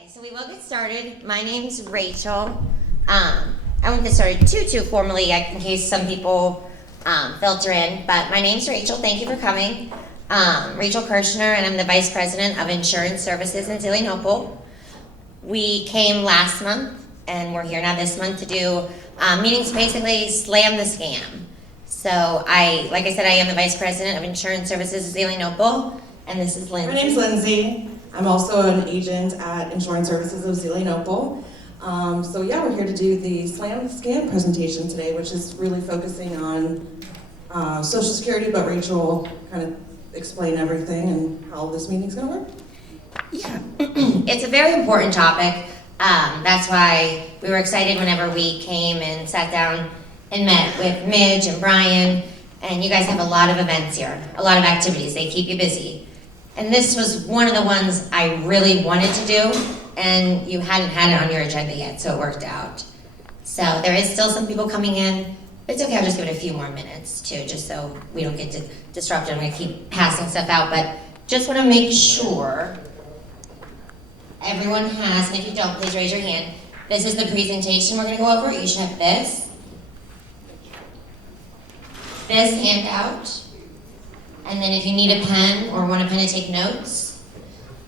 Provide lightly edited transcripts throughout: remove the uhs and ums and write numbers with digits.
Okay, so we will get started. My name's Rachel. I won't get started too formally in case some people filter in, but my name's Rachel. Thank you for coming. Rachel Kersner, and I'm the Vice President of Insurance Services in Zelen, Opople. We came last month, and we're here now this month to do meetings to basically slam the scam. So like I said, I am the Vice President of Insurance Services in Zelen, Opople, and this is Lindsay. My name's Lindsay. I'm also an agent at Insurance Services of Zelen, Opople. So yeah, we're here to do the Slam the Scam presentation today, which is really focusing on Social Security, but Rachel will kind of explain everything and how this meeting's going to work. Yeah, it's a very important topic. That's why we were excited whenever we came and sat down and met with Midge and Brian. And you guys have a lot of events here, a lot of activities. They keep you busy. And this was one of the ones I really wanted to do, and you hadn't had it on your agenda yet, so it worked out. So there is still some people coming in. It's okay, I'll just give it a few more minutes too, just so we don't get disrupted. I'm gonna keep passing stuff out, but just wanna make sure everyone has, and if you don't, please raise your hand. This is the presentation we're gonna go over. You should have this handout. And then if you need a pen or want a pen to take notes,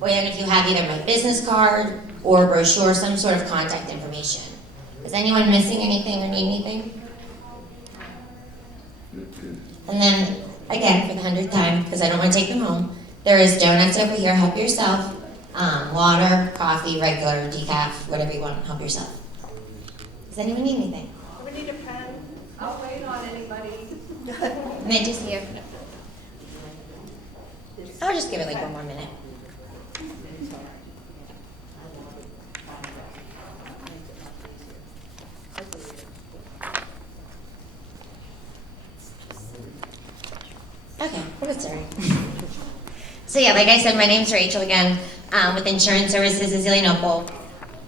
or then if you have either my business card or brochure, some sort of contact information. Is anyone missing anything or need anything? And then, again, for the 100th time, because I don't want to take them home, there is donuts over here, help yourself. Water, coffee, regular, decaf, whatever you want, help yourself. Does anyone need anything? Do we need a pen? I'll wait on anybody. Midge is here. I'll just give it like one more minute. Okay, we'll get started. So yeah, like I said, my name's Rachel again, with Insurance Services in Zelen, Opople.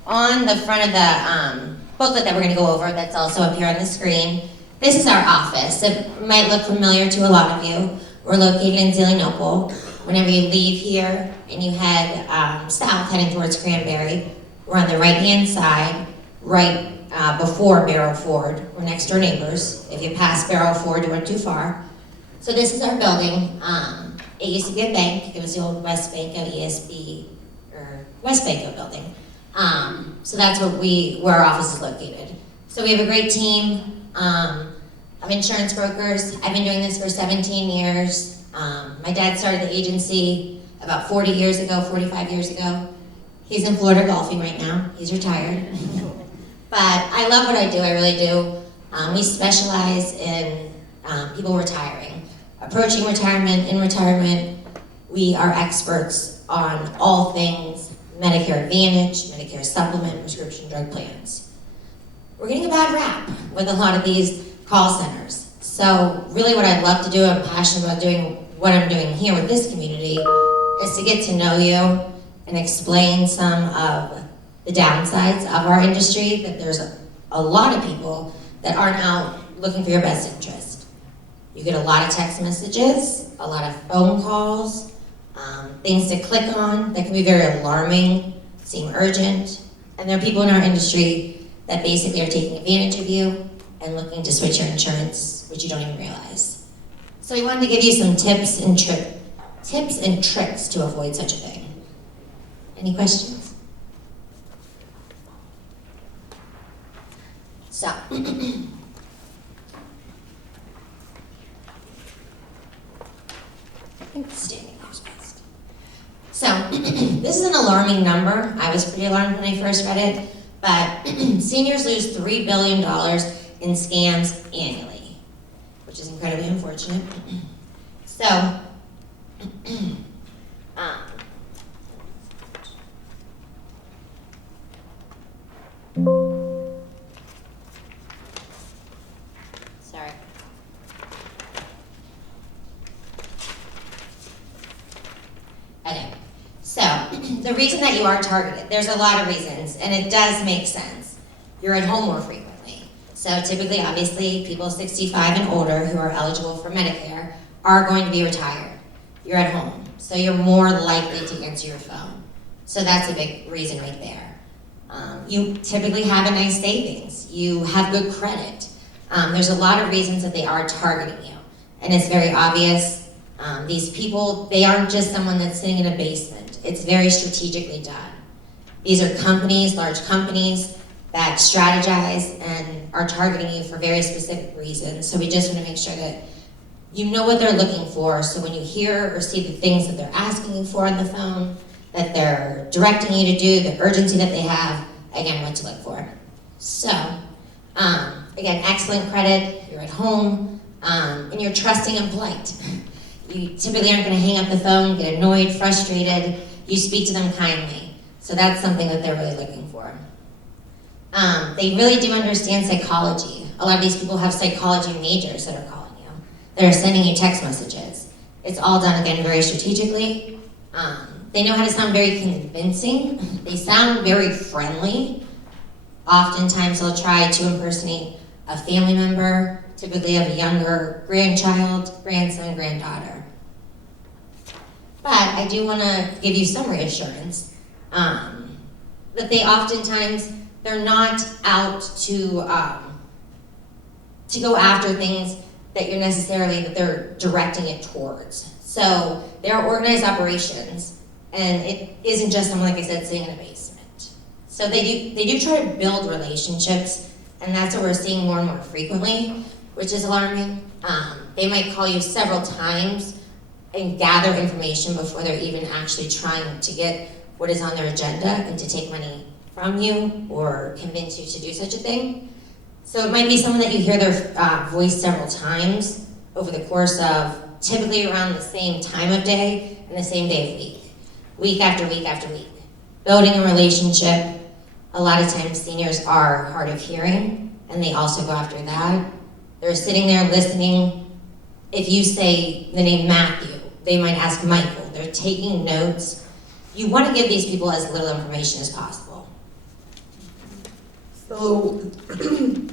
On the front of the booklet that we're going to go over, that's also up here on the screen, this is our office. It might look familiar to a lot of you. We're located in Zelen, Opople. Whenever you leave here and you head south, heading towards Cranberry, we're on the right-hand side, right before Barrel Ford. We're next door neighbors. If you pass Barrel Ford, you weren't too far. So this is our building. It used to be a bank. It was the old West Banco ESB, or West Banco building. So that's where our office is located. So we have a great team of insurance brokers. I've been doing this for 17 years. My dad started the agency about 40 years ago, 45 years ago. He's in Florida golfing right now. He's retired. But I love what I do, I really do. We specialize in people retiring, approaching retirement, in retirement. We are experts on all things Medicare Advantage, Medicare Supplement, prescription drug plans. We're getting a bad rap with a lot of these call centers. So really what I'd love to do, I'm passionate about doing what I'm doing here with this community, is to get to know you and explain some of the downsides of our industry, that there's a lot of people that aren't out looking for your best interest. You get a lot of text messages, a lot of phone calls, things to click on that can be very alarming, seem urgent, and there are people in our industry that basically are taking advantage of you and looking to switch your insurance, which you don't even realize. So we wanted to give you some tips and tricks to avoid such a thing. Any questions? So, I think standing here is best. So, this is an alarming number. I was pretty alarmed when I first read it, but seniors lose $3 billion in scams annually, which is incredibly unfortunate. So, sorry. Okay, so the reason that you are targeted, there's a lot of reasons, and it does make sense. You're at home more frequently. So typically, obviously, people 65 and older who are eligible for Medicare are going to be retired. You're at home, so you're more likely to answer your phone. So that's a big reason right there. You typically have a nice savings. You have good credit. There's a lot of reasons that they are targeting you. And it's very obvious. These people, they aren't just someone that's sitting in a basement. It's very strategically done. These are companies, large companies, that strategize and are targeting you for very specific reasons. So we just want to make sure that you know what they're looking for, so when you hear or see the things that they're asking you for on the phone, that they're directing you to do, the urgency that they have, again, what to look for. So, again, excellent credit, you're at home, and you're trusting and polite. You typically aren't going to hang up the phone, get annoyed, frustrated. You speak to them kindly. So that's something that they're really looking for. They really do understand psychology. A lot of these people have psychology majors that are calling you. They're sending you text messages. It's all done, again, very strategically. They know how to sound very convincing. They sound very friendly. Oftentimes they'll try to impersonate a family member, typically of a younger grandchild, grandson, granddaughter. But I do want to give you some reassurance that they oftentimes, they're not out to go after things that they're directing it towards. So there are organized operations, and it isn't just someone, like I said, sitting in a basement. So they do try to build relationships, and that's what we're seeing more and more frequently, which is alarming. They might call you several times and gather information before they're even actually trying to get what is on their agenda and to take money from you or convince you to do such a thing. So it might be someone that you hear their voice several times over the course of typically around the same time of day and the same day of week after week after week. Building a relationship, a lot of times seniors are hard of hearing, and they also go after that. They're sitting there listening. If you say the name Matthew, they might ask Michael. They're taking notes. You want to give these people as little information as possible. So,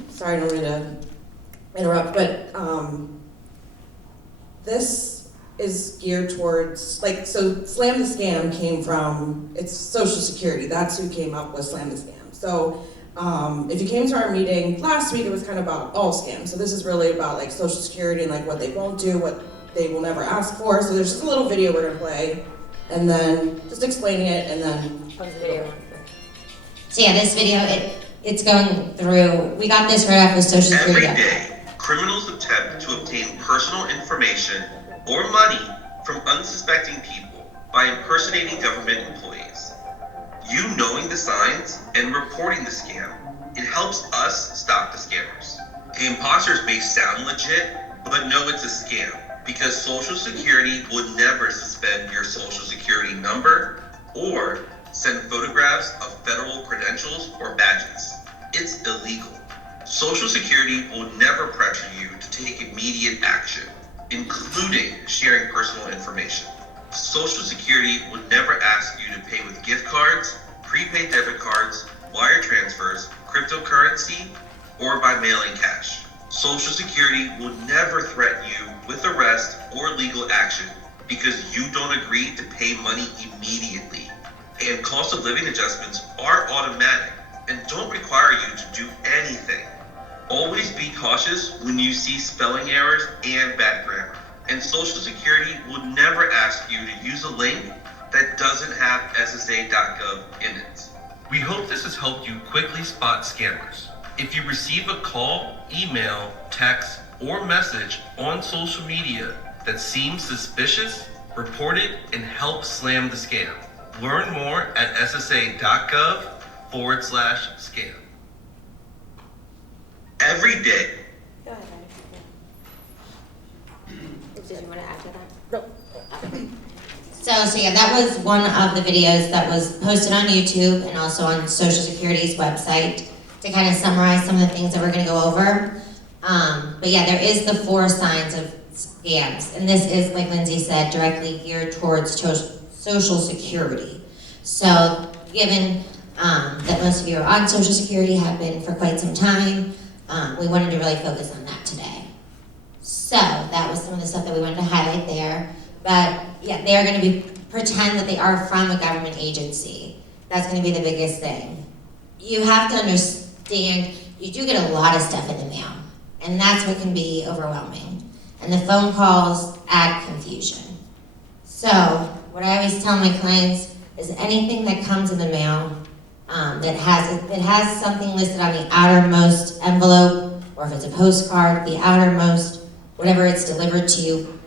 sorry, I don't mean to interrupt, but this is geared towards, so Slam the Scam came from, it's Social Security. That's who came up with Slam the Scam. So if you came to our meeting last week, it was kind of about all scams. So this is really about Social Security and what they won't do, what they will never ask for. So there's just a little video we're gonna play, and then just explaining it, and then Pause the video. So yeah, this video, it's going through, we got this right off of Social Security. Every day, criminals attempt to obtain personal information or money from unsuspecting people by impersonating government employees. You knowing the signs and reporting the scam, it helps us stop the scammers. The imposters may sound legit, but know it's a scam because Social Security would never suspend your Social Security number or send photographs of federal credentials or badges. It's illegal. Social Security will never pressure you to take immediate action, including sharing personal information. Social Security will never ask you to pay with gift cards, prepaid debit cards, wire transfers, cryptocurrency, or by mailing cash. Social Security will never threaten you with arrest or legal action because you don't agree to pay money immediately. And cost of living adjustments are automatic and don't require you to do anything. Always be cautious when you see spelling errors and bad grammar. And Social Security will never ask you to use a link that doesn't have SSA.gov in it. We hope this has helped you quickly spot scammers. If you receive a call, email, text, or message on social media that seems suspicious, report it and help slam the scam. Learn more at ssa.gov/scam. Every day. Go ahead, Did you want to add to that? No. So yeah, that was one of the videos that was posted on YouTube and also on Social Security's website to kind of summarize some of the things that we're going to go over. But yeah, there is the 4 signs of scams, and this is, like Lindsay said, directly geared towards Social Security. So given that most of you are on Social Security, have been for quite some time, we wanted to really focus on that today. So that was some of the stuff that we wanted to highlight there. But yeah, they are going to pretend that they are from a government agency. That's gonna be the biggest thing. You have to understand, you do get a lot of stuff in the mail, and that's what can be overwhelming. And the phone calls add confusion. So, what I always tell my clients is anything that comes in the mail that has something listed on the outermost envelope, or if it's a postcard, the outermost, whatever it's delivered to you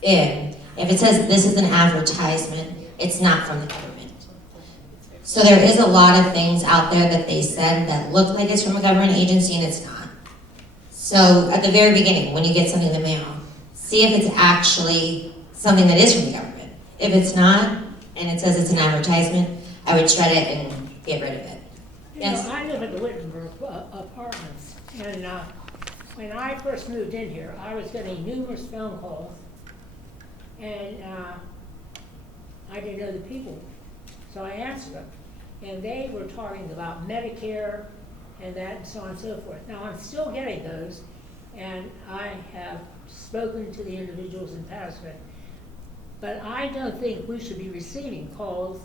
in. If it says this is an advertisement, it's not from the government. So there is a lot of things out there that they send that look like it's from a government agency and it's not. So at the very beginning, when you get something in the mail, see if it's actually something that is from the government. If it's not, and it says it's an advertisement, I would shred it and get rid of it. You Yes? know, I live in the Wittenberg apartments, and when I first moved in here, I was getting numerous phone calls, and I didn't know the people, so I answered them. And they were talking about Medicare and that and so on and so forth. Now, I'm still getting those, and I have spoken to the individuals in Pasco, but I don't think we should be receiving calls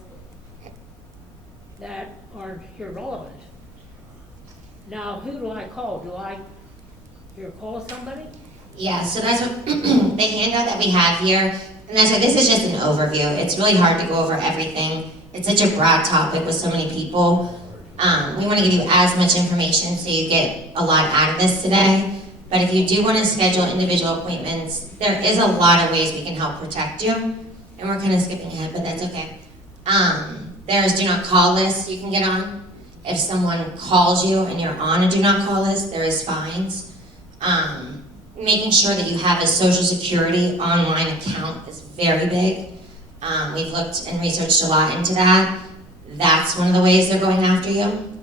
that are irrelevant. Now, who do I call? Do I call somebody? Yeah, so that's what the handout that we have here, and that's why this is just an overview. It's really hard to go over everything. It's such a broad topic with so many people. We want to give you as much information so you get a lot out of this today. But if you do want to schedule individual appointments, there is a lot of ways we can help protect you. And we're kind of skipping ahead, but that's okay. There's do not call lists you can get on. If someone calls you and you're on a do not call list, there is fines. Making sure that you have a Social Security online account is very big. We've looked and researched a lot into that. That's one of the ways they're going after you.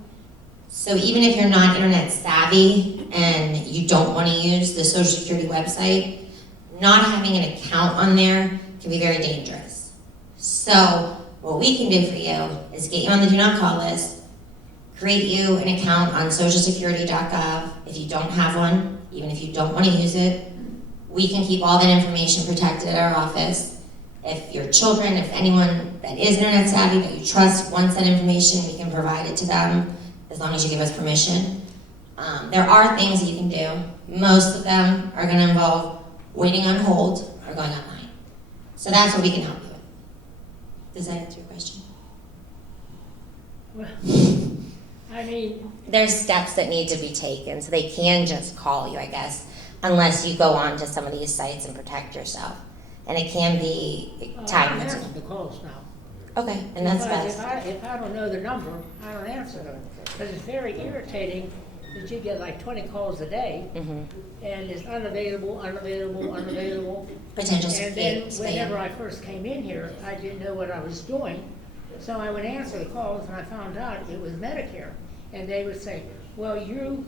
So even if you're not internet savvy and you don't want to use the Social Security website, not having an account on there can be very dangerous. So what we can do for you is get you on the do not call list, create you an account on socialsecurity.gov. If you don't have one, even if you don't want to use it, we can keep all that information protected at our office. If your children, if anyone that is internet savvy that you trust wants that information, we can provide it to them as long as you give us permission. There are things that you can do. Most of them are going to involve waiting on hold or going online. So that's what we can help you with. Does that answer your question? Well, I mean, There's steps that need to be taken, so they can just call you, I guess, unless you go on to some of these sites and protect yourself. And it can be time I answer consuming. the calls now. Okay, and that's Because best. if I don't know the number, I don't answer them. Because it's very irritating that you get like 20 calls a day, Mm-hmm. and it's unavailable. Potential And then spam. whenever I first came in here, I didn't know what I was doing. So I would answer the calls and I found out it was Medicare. And they would say, well, you're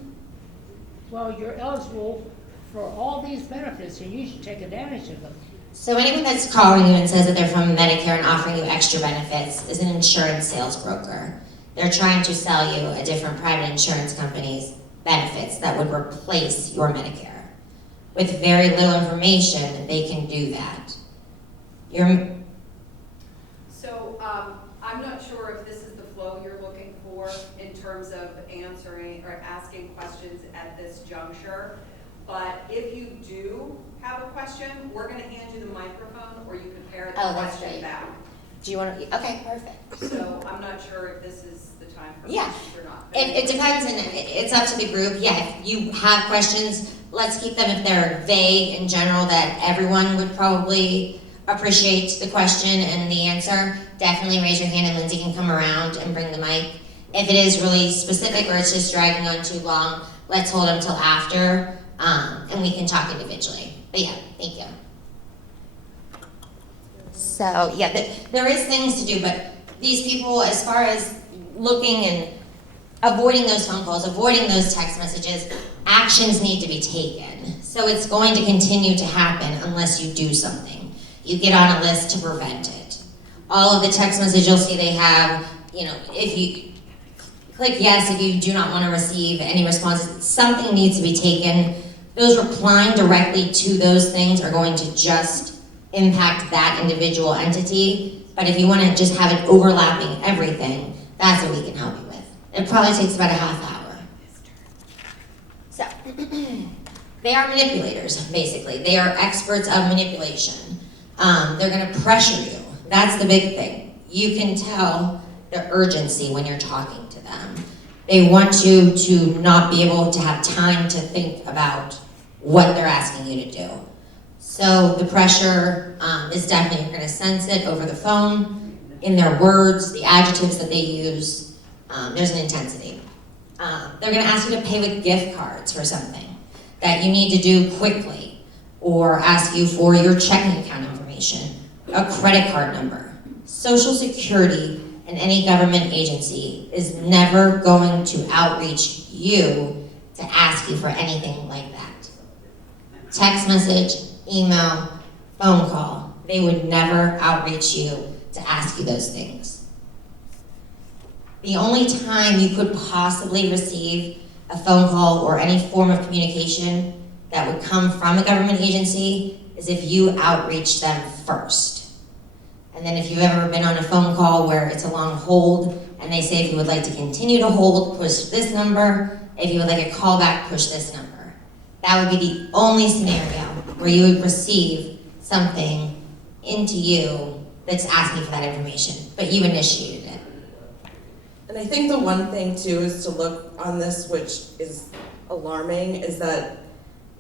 eligible for all these benefits and you should take advantage of them. So anyone that's calling you and says that they're from Medicare and offering you extra benefits is an insurance sales broker. They're trying to sell you a different private insurance company's benefits that would replace your Medicare. With very little information, they can do that. So, I'm not sure if this is the flow you're looking for in terms of answering or asking questions at this juncture. But if you do have a question, we're gonna hand you the microphone or you can parrot the Oh, that's question great. back. Do you want to? Okay, perfect. So I'm not sure if this is the time for Yeah. questions or not. It depends, and it's up to the group. Yeah, if you have questions, let's keep them if they're vague in general, that everyone would probably appreciate the question and the answer. Definitely raise your hand and Lindsay can come around and bring the mic. If it is really specific or it's just dragging on too long, let's hold them till after, and we can talk individually. But yeah, thank you. So yeah, there is things to do, but these people, as far as looking and avoiding those phone calls, avoiding those text messages, actions need to be taken. So it's going to continue to happen unless you do something. You get on a list to prevent it. All of the text messages you'll see they have, if you click yes if you do not want to receive any responses, something needs to be taken. Those replying directly to those things are going to just impact that individual entity But if you want to just have it overlapping everything, that's what we can help you with. It probably takes about a half hour. So, they are manipulators, basically. They are experts of manipulation. They're going to pressure you. That's the big thing. You can tell the urgency when you're talking to them. They want you to not be able to have time to think about what they're asking you to do. So the pressure is definitely, you're going to sense it over the phone, in their words, the adjectives that they use. There's an intensity. They're going to ask you to pay with gift cards for something that you need to do quickly, or ask you for your checking account information, a credit card number. Social Security and any government agency is never going to outreach you to ask you for anything like that. Text message, email, phone call, they would never outreach you to ask you those things. The only time you could possibly receive a phone call or any form of communication that would come from a government agency is if you outreach them first. And then if you've ever been on a phone call where it's a long hold and they say if you would like to continue to hold, push this number. If you would like a call back, push this number. That would be the only scenario where you would receive something into you that's asking for that information, but you initiated it. And I think the one thing too is to look on this, which is alarming, is that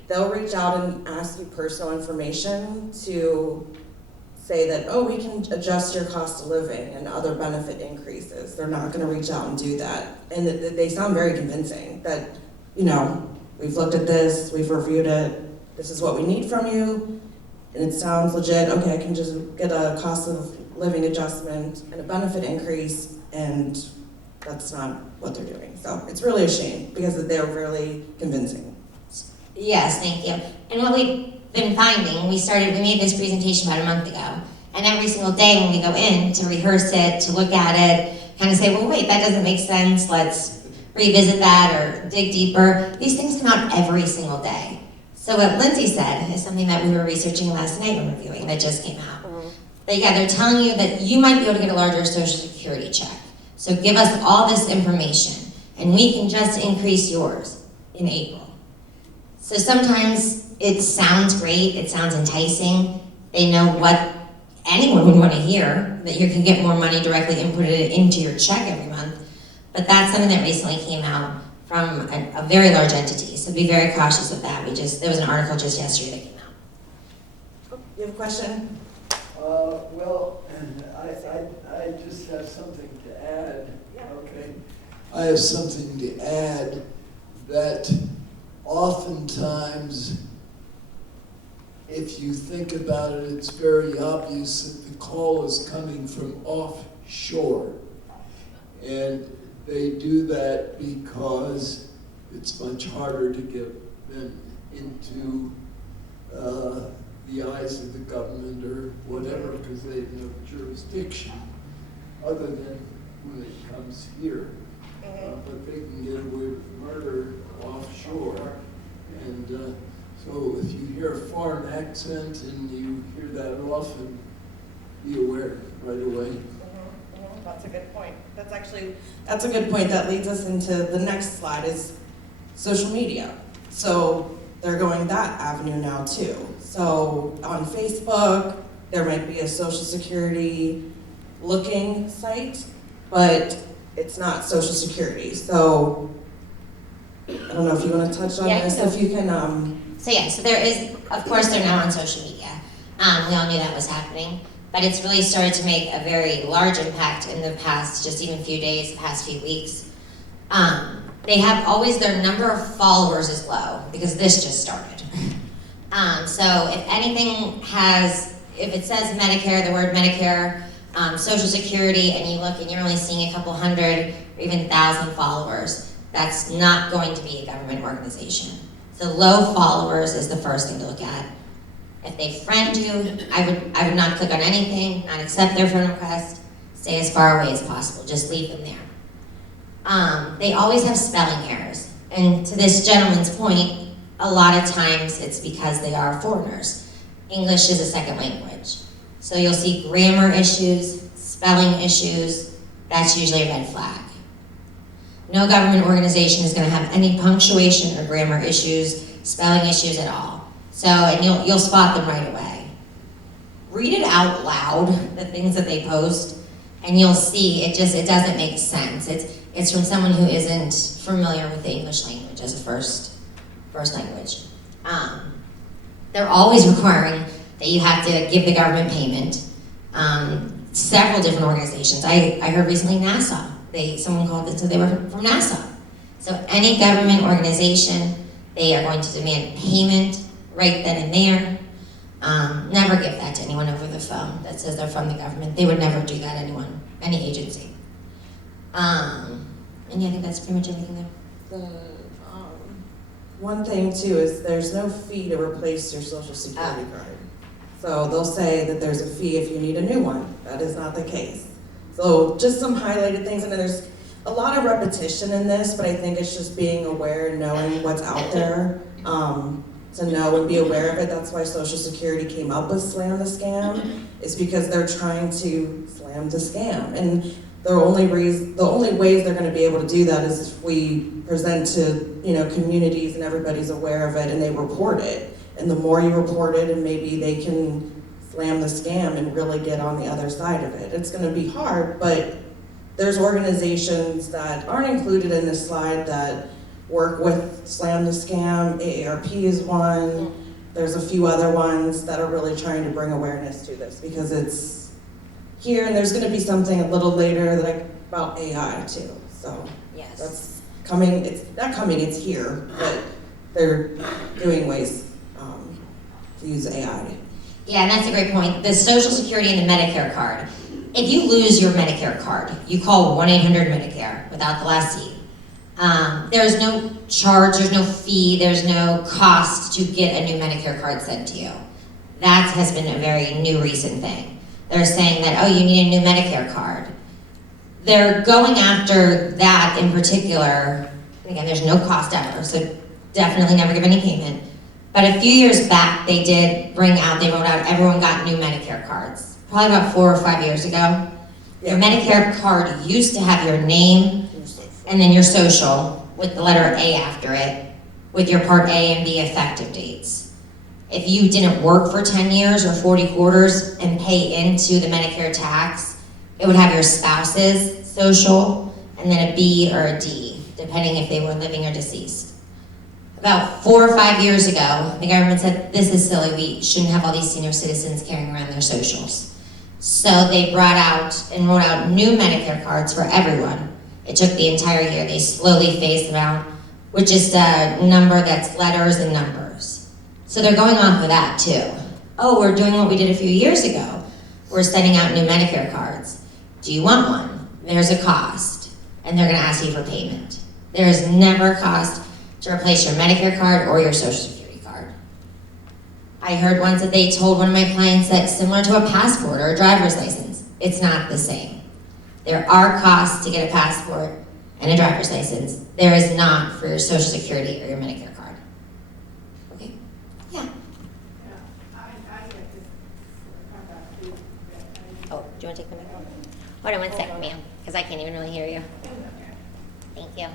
they'll reach out and ask you personal information to say that, oh, we can adjust your cost of living and other benefit increases. They're not gonna reach out and do that. And they sound very convincing that, you know, we've looked at this, we've reviewed it, this is what we need from you, and it sounds legit. Okay, I can just get a cost of living adjustment and a benefit increase, and that's not what they're doing. So it's really a shame because they're really convincing. Yes, thank you. And what we've been finding, we made this presentation about a month ago, and every single day when we go in to rehearse it, to look at it, kind of say, well, wait, that doesn't make sense, let's revisit that or dig deeper. These things come out every single day. So what Lindsay said is something that we were researching last night when reviewing that just came out. That yeah, they're telling you that you might be able to get a larger Social Security check. So give us all this information, and we can just increase yours in April. So sometimes it sounds great, it sounds enticing. They know what anyone would want to hear, that you can get more money directly inputted into your check every month. But that's something that recently came out from a very large entity. So be very cautious of that. There was an article just yesterday that came out. You have a question? Well, I just have something to add. Okay. I have something to add that oftentimes, if you think about it, it's very obvious that the call is coming from offshore. And they do that because it's much harder to get them into the eyes of the government or whatever, because they have no jurisdiction other than when it comes here. But they can get away with murder offshore. And so if you hear a foreign accent and you hear that often, be aware right away. That's a good point. That's a good point. That leads us into the next slide, is social media. So they're going that avenue now too. So on Facebook, there might be a Social Security looking site, but it's not Social Security. So I don't know if you want to touch on this, if you can. So there is, of course, they're now on social media. We all knew that was happening, but it's really started to make a very large impact in the past, just even few days, the past few weeks. They have always, their number of followers is low because this just started. So if anything if it says Medicare, the word Medicare, Social Security, and you look and you're only seeing a couple hundred or even 1,000 followers, that's not going to be a government organization. So low followers is the first thing to look at. If they friend you, I would not click on anything, not accept their friend request, stay as far away as possible, just leave them there. They always have spelling errors. And to this gentleman's point, a lot of times it's because they are foreigners. English is a second language. So you'll see grammar issues, spelling issues, that's usually a red flag. No government organization is going to have any punctuation or grammar issues, spelling issues at all. So, and you'll spot them right away. Read it out loud, the things that they post, and you'll see it doesn't make sense. It's from someone who isn't familiar with the English language as a first language. They're always requiring that you have to give the government payment. Several different organizations. I heard recently NASA. Someone called and said they were from NASA. So any government organization, they are going to demand payment right then and there. Never give that to anyone over the phone that says they're from the government. They would never do that to any agency. And yeah, I think that's pretty much everything there. One thing too is there's no fee to replace your social security card. So they'll say that there's a fee if you need a new one. That is not the case. So just some highlighted things, and then there's a lot of repetition in this, but I think it's just being aware and knowing what's out there, to know and be aware of it. That's why Social Security came up with Slam the Scam, is because they're trying to slam the scam. And the only ways they're going to be able to do that is if we present to communities and everybody's aware of it and they report it. And the more you report it, and maybe they can slam the scam and really get on the other side of it. It's going to be hard, but there's organizations that aren't included in this slide that work with Slam the Scam. AARP is one. There's a few other ones that are really trying to bring awareness to this because it's here, and there's going to be something a little later about AI too. So Yes. that's coming. It's not coming, it's here, but they're doing ways to use AI. Yeah, and that's a great point. The Social Security and the Medicare card. If you lose your Medicare card, you call 1-800-MEDICARE without the last E. There's no charge, there's no fee, there's no cost to get a new Medicare card sent to you. That has been a very new recent thing. They're saying that, oh, you need a new Medicare card. They're going after that in particular. Again, there's no cost ever, so definitely never give any payment. But a few years back, they wrote out, everyone got new Medicare cards. Probably about 4 or 5 years ago. Your Medicare card used to have your name and then your social with the letter A after it, with your Part A and B effective dates. If you didn't work for 10 years or 40 quarters and pay into the Medicare tax, it would have your spouse's social and then a B or a D, depending if they were living or deceased. About 4 or 5 years ago, the government said, this is silly, we shouldn't have all these senior citizens carrying around their socials. So they brought out and wrote out new Medicare cards for everyone. It took the entire year. They slowly phased them out with just a number that's letters and numbers. So they're going off of that too. Oh, we're doing what we did a few years ago. We're sending out new Medicare cards. Do you want one? There's a cost. And they're gonna ask you for payment. There is never a cost to replace your Medicare card or your Social Security card. I heard once that they told one of my clients that similar to a passport or a driver's license, it's not the same. There are costs to get a passport and a driver's license. There is not for your Social Security or your Medicare card. Okay? Yeah. Oh, do you want to take the microphone? Hold on one second, ma'am, because I can't even really hear you. Thank you.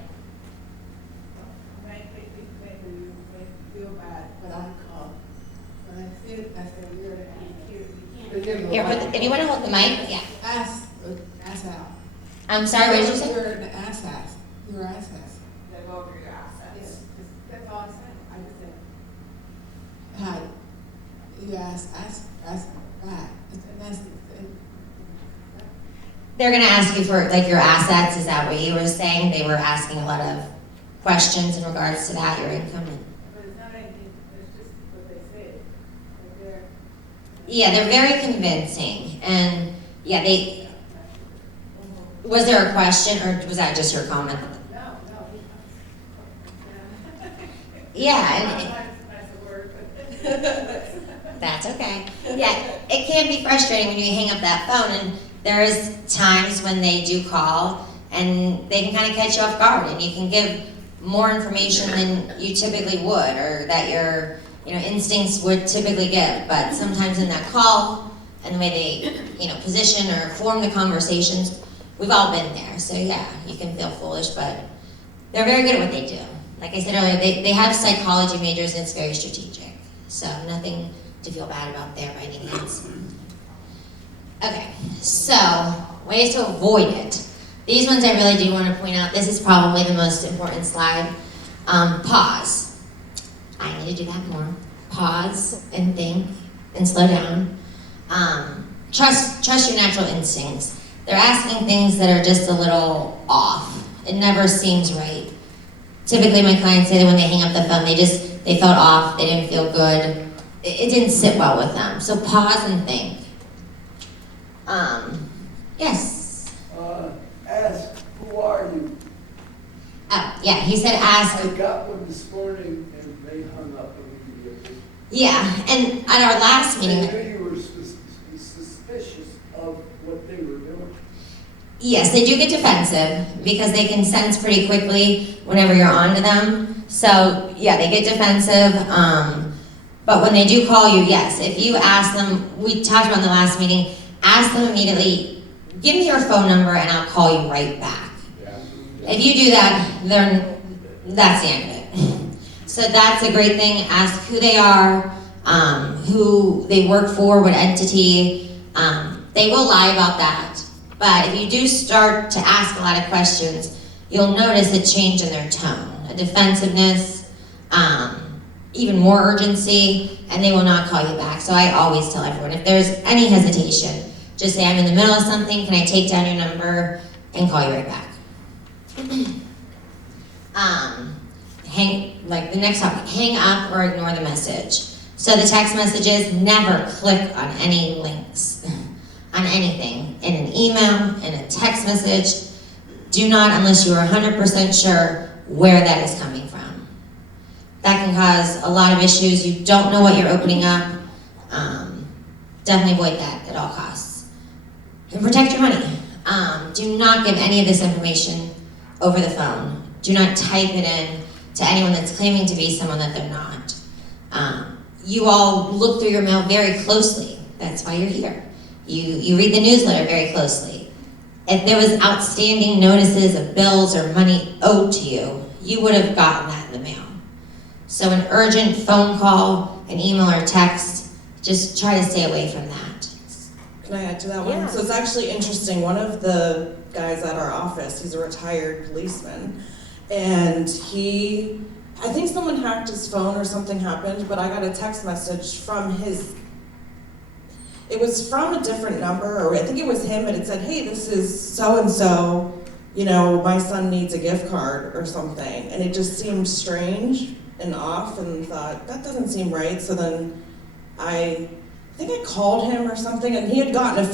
Here, if you want to hold the mic, yeah. Ask out. I'm sorry, what did you say? You're an ass ass. You're ass ass. They go over your assets. Yes, that's all I said. I just said, hi, you ask back. And that's They're going to ask you for like your assets. Is that what you were saying? They were asking a lot of questions in regards to that, your income. But it's not anything, it's just what they said. They're Yeah, they're very convincing. And yeah, was there a question or was that just your comment? No. Yeah, That's a word, that's okay. Yeah, it can be frustrating when you hang up that phone, and there is times when they do call and they can kind of catch you off guard, and you can give more information than you typically would, or that your instincts would typically give. But sometimes in that call and the way they position or form the conversations. We've all been there, so yeah, you can feel foolish, but they're very good at what they do. Like I said earlier, they have psychology majors and it's very strategic. So nothing to feel bad about there by any means. Okay, so ways to avoid it. These ones I really do want to point out. This is probably the most important slide. Pause. I need to do that more. Pause and think and slow down. Trust your natural instincts. They're asking things that are just a little off. It never seems right. Typically my clients say that when they hang up the phone, they felt off, they didn't feel good. It didn't sit well with them. So pause and think. Yes? Ask, who are you? Oh, yeah, he said ask. I got one this morning and they hung up immediately. Yeah, and at our last They meeting, knew you were suspicious of what they were doing. yes, they do get defensive because they can sense pretty quickly whenever you're on to them. So, yeah, they get defensive. But when they do call you, yes, if you ask them, we talked about in the last meeting, ask them immediately, give me your phone number and I'll call you right back. If you do that, that's the end of it. So that's a great thing. Ask who they are, who they work for, what entity. They will lie about that. But if you do start to ask a lot of questions, you'll notice a change in their tone, a defensiveness, even more urgency, and they will not call you back. So I always tell everyone, if there's any hesitation, just say, I'm in the middle of something, can I take down your number and call you right back? Like the next topic, hang up or ignore the message. So the text messages, never click on any links, on anything, in an email, in a text message. Do not unless you are 100% sure where that is coming from. That can cause a lot of issues. You don't know what you're opening up. Definitely avoid that at all costs. And protect your money. Do not give any of this information over the phone. Do not type it in to anyone that's claiming to be someone that they're not. You all look through your mail very closely. That's why you're here. You read the newsletter very closely. If there was outstanding notices of bills or money owed to you, you would have gotten that in the mail. So an urgent phone call, an email or text, just try to stay away from that. Can I add to that one? Yeah. So it's actually interesting. One of the guys at our office, he's a retired policeman, and I think someone hacked his phone or something happened, but I got a text message from it was from a different number, or I think it was him, but it said, hey, this is so-and-so, my son needs a gift card or something. And it just seemed strange and off and thought, that doesn't seem right. So then I think I called him or something, and he had gotten a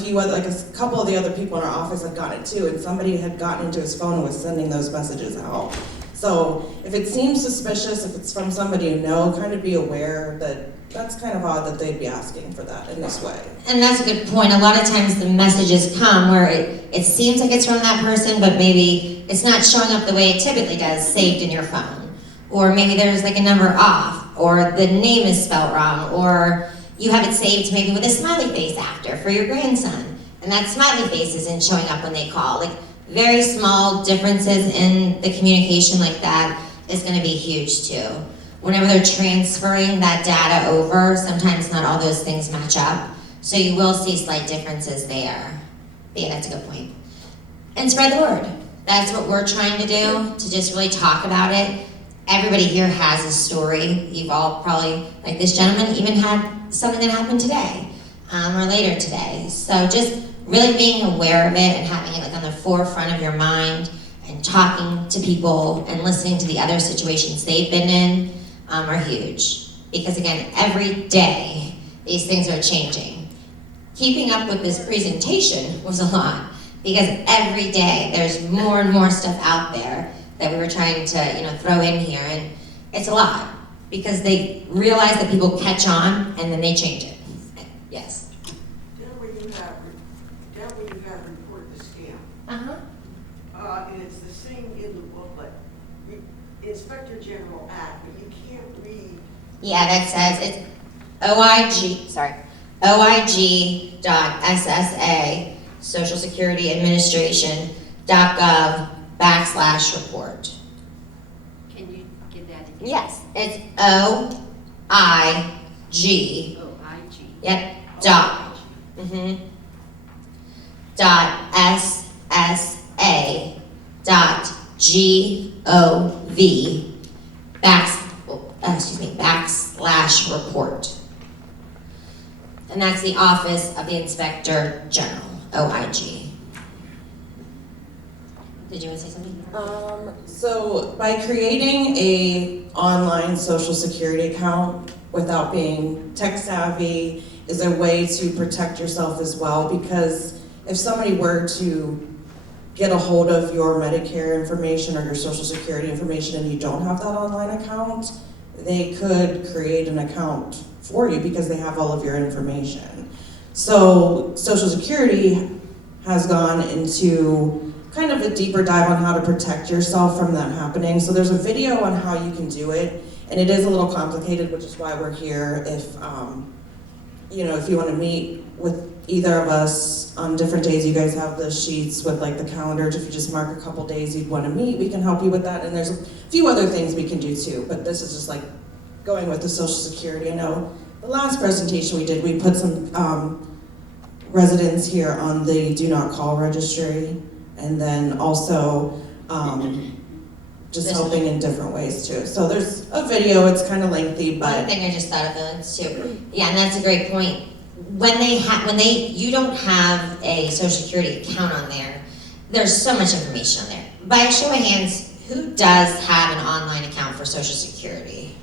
couple of the other people in our office had gotten it too, and somebody had gotten into his phone and was sending those messages out. So if it seems suspicious, if it's from somebody you know, kind of be aware that that's kind of odd that they'd be asking for that in this way. And that's a good point. A lot of times the messages come where it seems like it's from that person, but maybe it's not showing up the way it typically does, saved in your phone. Or maybe there's like a number off, or the name is spelled wrong, or you have it saved maybe with a smiley face after for your grandson, and that smiley face isn't showing up when they call. Like very small differences in the communication like that is going to be huge too. Whenever they're transferring that data over, sometimes not all those things match up. So you will see slight differences there. But yeah, that's a good point. And spread the word. That's what we're trying to do, to just really talk about it. Everybody here has a story. You've all probably, like this gentleman, even had something that happened today, or later today. So just really being aware of it and having it like on the forefront of your mind and talking to people and listening to the other situations they've been in are huge. Because again, every day, these things are changing. Keeping up with this presentation was a lot, because every day there's more and more stuff out there that we were trying to throw in here, and it's a lot, because they realize that people catch on and then they change it. Yes? Down where you have report the scam, and it's the same in the booklet. Inspector General Act, but you can't read. Yeah, that says it's OIG, oig.ssa, Social Security Administration.gov/report. Can you give that again? Yes, it's OIG. OIG. Yep. Dot. Dot SSA. Dot GOV. /report. And that's the Office of the Inspector General, OIG. Did you want to say something? So by creating a online social security account without being tech savvy is a way to protect yourself as well, because if somebody were to get a hold of your Medicare information or your social security information and you don't have that online account, they could create an account for you because they have all of your information. So Social Security has gone into kind of a deeper dive on how to protect yourself from that happening. So there's a video on how you can do it, and it is a little complicated, which is why we're here. If if you want to meet with either of us on different days, you guys have the sheets with like the calendars. If you just mark a couple days you'd want to meet, we can help you with that. And there's a few other things we can do too, but this is just like going with the Social Security. I know the last presentation we did, we put some residents here on the Do Not Call registry, and then also just helping in different ways too. So there's a video, it's kind of lengthy, but One thing I just thought of Lance too. Yeah, and that's a great point. You don't have a Social Security account on there, there's so much information on there. By a show of hands, who does have an online account for Social Security?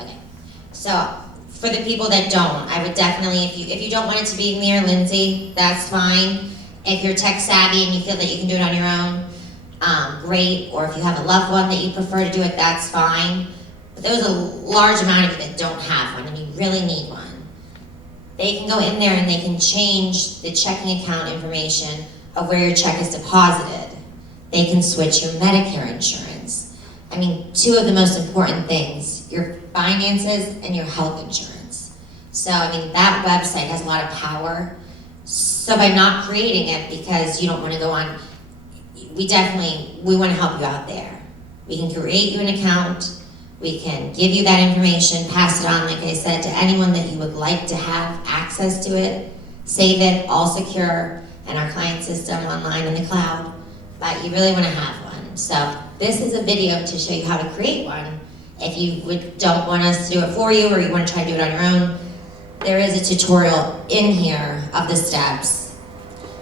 Okay, so for the people that don't, I would definitely, if you don't want it to be me or Lindsay, that's fine. If you're tech savvy and you feel that you can do it on your own, great. Or if you have a loved one that you prefer to do it, that's fine. But there's a large amount of you that don't have one and you really need one. They can go in there and they can change the checking account information of where your check is deposited. They can switch your Medicare insurance. I mean, two of the most important things, your finances and your health insurance. So, I mean, that website has a lot of power. So by not creating it because you don't want to go on, we want to help you out there. We can create you an account, we can give you that information, pass it on, like I said, to anyone that you would like to have access to it, save it, all secure, in our client system online in the cloud, but you really want to have one. So this is a video to show you how to create one. If you don't want us to do it for you or you want to try to do it on your own, there is a tutorial in here of the steps.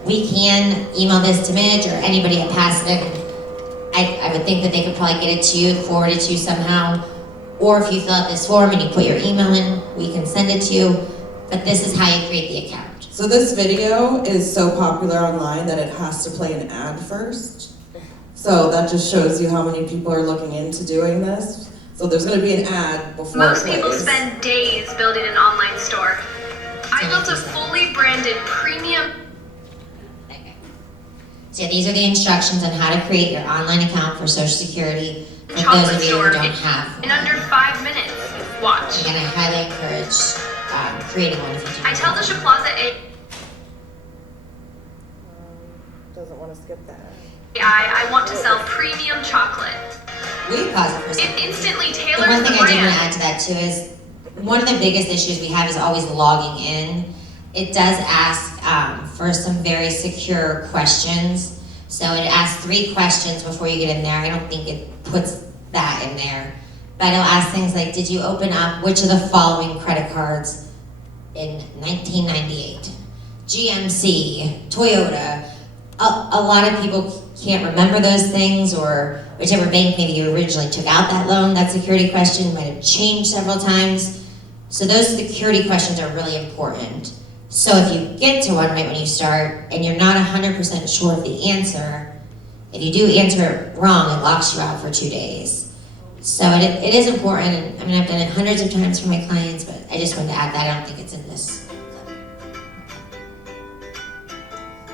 We can email this to Midge or anybody at Pasadena. I would think that they could probably get it to you, forward it to you somehow. Or if you fill out this form and you put your email in, we can send it to you. But this is how you create the account. so this video is so popular online that it has to play an ad first. So that just shows you how many people are looking into doing this. So there's going to be an ad before Most it people plays. spend days building an online store. I built a fully branded premium. Okay. So yeah, these are the instructions on how to create your online account for Social Security for those Chocolate of you store who don't have in one. under 5 minutes. Watch. Again, I highly encourage creating one if you do. I tell the Plaza Doesn't want to skip that. AI I want to sell premium chocolate. We pause it for a It second. instantly The tailors one the thing I did want to brand. add to that too is one of the biggest issues we have is always logging in. It does ask for some very secure questions. So it asks 3 questions before you get in there. I don't think it puts that in there. But it'll ask things like, did you open up which of the following credit cards in 1998? GMC, Toyota. A lot of people can't remember those things, or whichever bank maybe you originally took out that loan, that security question might have changed several times. So those security questions are really important. So if you get to one right when you start and you're not 100% sure of the answer, if you do answer it wrong, it locks you out for 2 days. So it is important. I mean, I've done it hundreds of times for my clients, but I just wanted to add that. I don't think it's in this.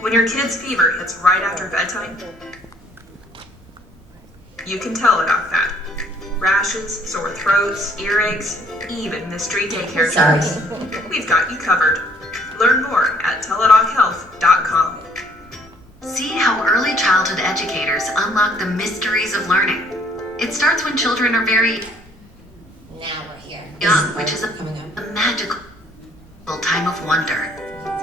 When your kid's fever hits right after bedtime, you can tell it off that. Rashes, sore throats, earaches, even mystery daycare Sorry. germs. We've got you covered. Learn more at teladochealth.com. See how early childhood educators unlock the mysteries of learning. It starts when children are very Now we're here. young, which is coming up. a magical time of wonder.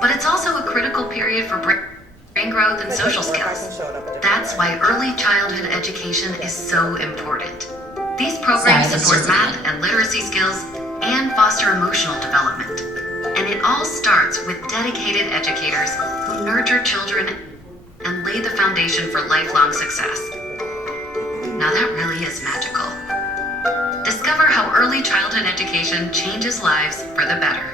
But it's also a critical period for brain growth and social skills. That's why early childhood education is so important. These programs Sorry, support this is math and literacy skills and foster emotional development. And it all starts with dedicated educators who nurture children and lay the foundation for lifelong success. Now that really is magical. Discover how early childhood education changes lives for the better.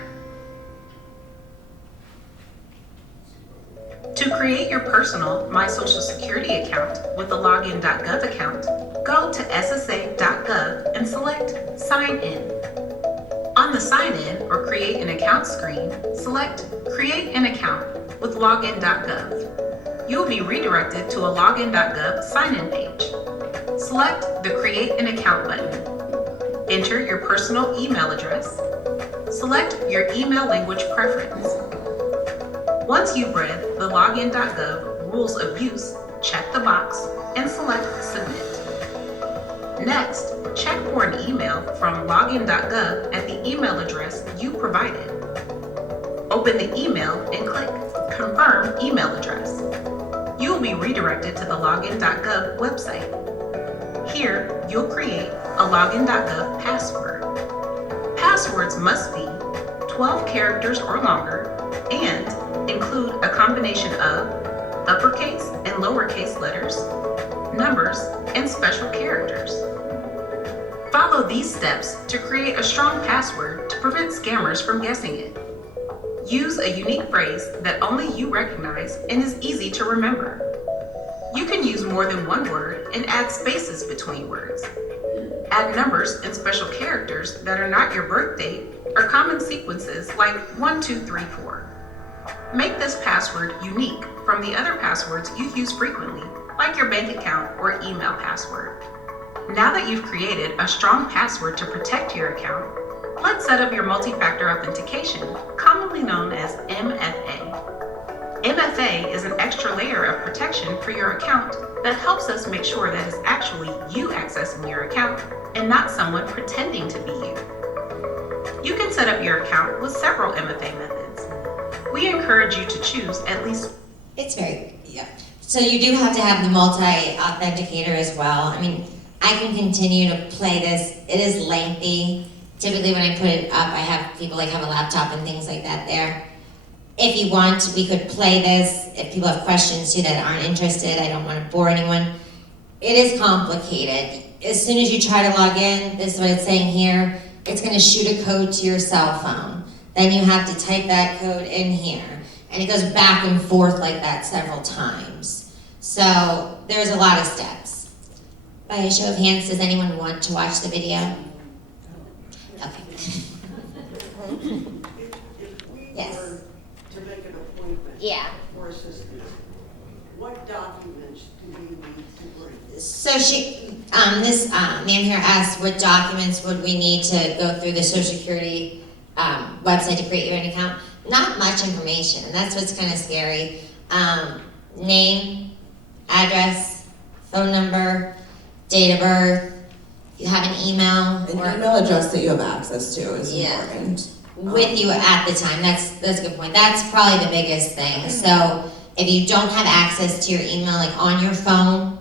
To create your personal My Social Security account with a login.gov account, go to ssa.gov and select Sign In. On the Sign In or Create an Account screen, select Create an Account with login.gov. You will be redirected to a login.gov sign-in page. Select the Create an Account button. Enter your personal email address. Select your email language preference. Once you've read the login.gov rules of use, check the box and select Submit. Next, check for an email from login.gov at the email address you provided. Open the email and click Confirm Email Address. You will be redirected to the login.gov website. Here, you'll create a login.gov password. Passwords must be 12 characters or longer and include a combination of uppercase and lowercase letters, numbers, and special characters. Follow these steps to create a strong password to prevent scammers from guessing it. Use a unique phrase that only you recognize and is easy to remember. You can use more than one word and add spaces between words. Add numbers and special characters that are not your birth date or common sequences like 1, 2, 3, 4. Make this password unique from the other passwords you use frequently, like your bank account or email password. Now that you've created a strong password to protect your account, let's set up your multi-factor authentication, commonly known as MFA. MFA is an extra layer of protection for your account that helps us make sure that it's actually you accessing your account and not someone pretending to be you. You can set up your account with several MFA methods. We encourage you to choose at least. It's very, yeah. So you do have to have the multi-authenticator as well. I mean, I can continue to play this. It is lengthy. Typically when I put it up, I have people like have a laptop and things like that there. If you want, we could play this. If people have questions too that aren't interested, I don't want to bore anyone. It is complicated. As soon as you try to log in, this is what it's saying here, it's going to shoot a code to your cell phone. Then you have to type that code in here. And it goes back and forth like that several times. So there's a lot of steps. By a show of hands, does anyone want to watch the video? Okay. If we Yes. were to make an appointment Yeah. for assistance, what documents do we need to bring? So this man here asked what documents would we need to go through the Social Security website to create your own account. Not much information, and that's what's kind of scary. Name, address, phone number, date of birth, if you have an email. An email address that you have access to is important. With you at the time, that's a good point. That's probably the biggest thing. So if you don't have access to your email, like on your phone,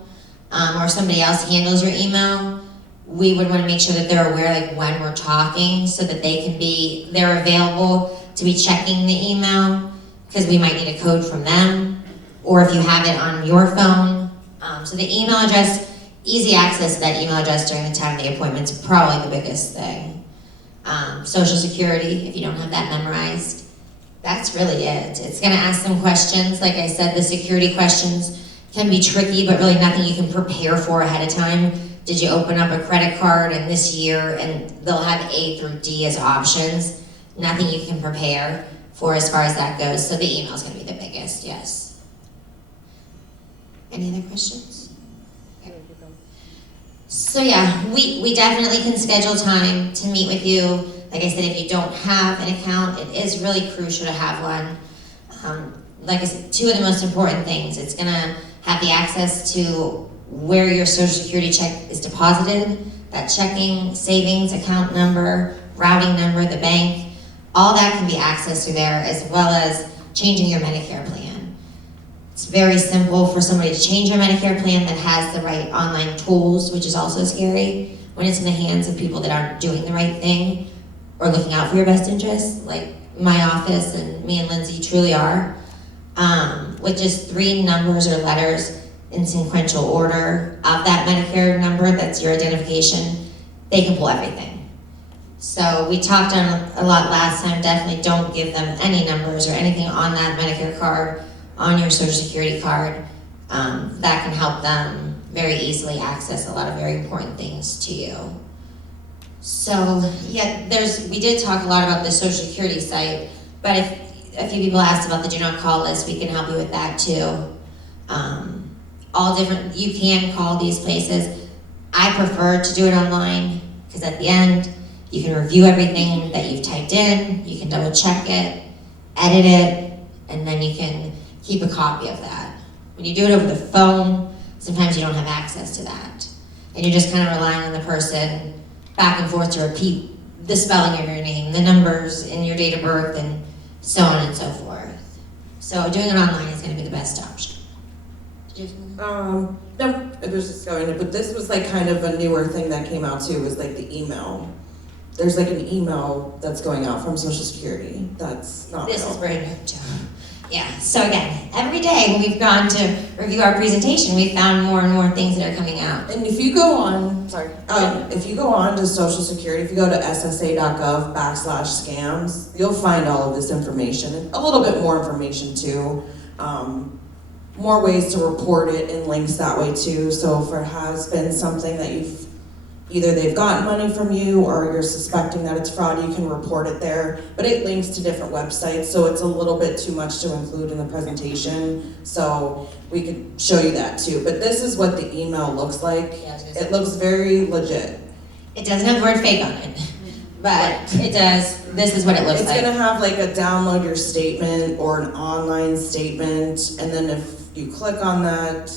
or somebody else handles your email, we would want to make sure that they're aware like when we're talking so that they're available to be checking the email because we might need a code from them, or if you have it on your phone. So the email address, easy access to that email address during the time of the appointment is probably the biggest thing. Social Security, if you don't have that memorized. That's really it. It's gonna ask some questions. Like I said, the security questions can be tricky, but really nothing you can prepare for ahead of time. Did you open up a credit card in this year? And they'll have A through D as options. Nothing you can prepare for as far as that goes. So the email is gonna be the biggest, yes. Any other questions? Okay. So yeah, we definitely can schedule time to meet with you. Like I said, if you don't have an account, it is really crucial to have one. Like I said, two of the most important things, it's gonna have the access to where your Social Security check is deposited, that checking, savings, account number, routing number, the bank, all that can be accessed through there, as well as changing your Medicare plan. It's very simple for somebody to change your Medicare plan that has the right online tools, which is also scary when it's in the hands of people that aren't doing the right thing or looking out for your best interests, like my office and me and Lindsay truly are. With just 3 numbers or letters in sequential order of that Medicare number, that's your identification, they can pull everything. So we talked on a lot last time, definitely don't give them any numbers or anything on that Medicare card, on your Social Security card. That can help them very easily access a lot of very important things to you. So yeah, we did talk a lot about the Social Security site, but if a few people asked about the do not call list, we can help you with that too. All different, you can call these places. I prefer to do it online because at the end, you can review everything that you've typed in, you can double check it, edit it, and then you can keep a copy of that. When you do it over the phone, sometimes you don't have access to that. And you're just kind of relying on the person back and forth to repeat the spelling of your name, the numbers in your date of birth, and so on and so forth. So doing it online is going to be the best option. No, it was just going to, but this was like kind of a newer thing that came out too, was like the email. There's like an email that's going out from Social Security that's not This real. is brand new too. Yeah, so again, every day when we've gone to review our presentation, we've found more and more things that are coming out. And if you go on, if you go on to Social Security, if you go to ssa.gov/scams, you'll find all of this information, and a little bit more information too. More ways to report it and links that way too. So if it has been something that either they've gotten money from you or you're suspecting that it's fraud, you can report it there. But it links to different websites, so it's a little bit too much to include in the presentation. So we could show you that too. But this is what the email looks like. It looks very legit. It doesn't have the word fake on it, but it does. This is what it looks like. It's gonna have like a download your statement or an online statement, and then if you click on that,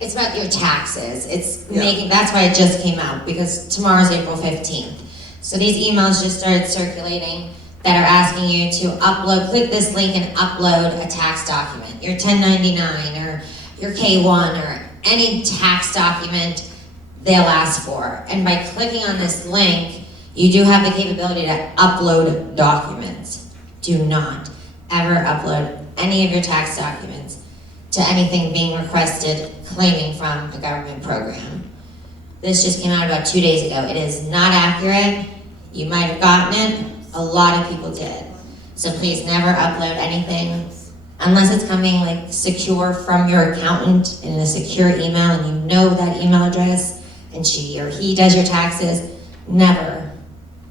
it's about your taxes. It's Yeah. that's why it just came out, because tomorrow's April 15th. So these emails just started circulating that are asking you to click this link and upload a tax document, your 1099 or your K1 or any tax document they'll ask for. And by clicking on this link, you do have the capability to upload documents. Do not ever upload any of your tax documents to anything being requested claiming from a government program. This just came out about 2 days ago. It is not accurate. You might have gotten it. A lot of people did. So please never upload anything unless it's coming like secure from your accountant in a secure email and you know that email address and she or he does your taxes. Never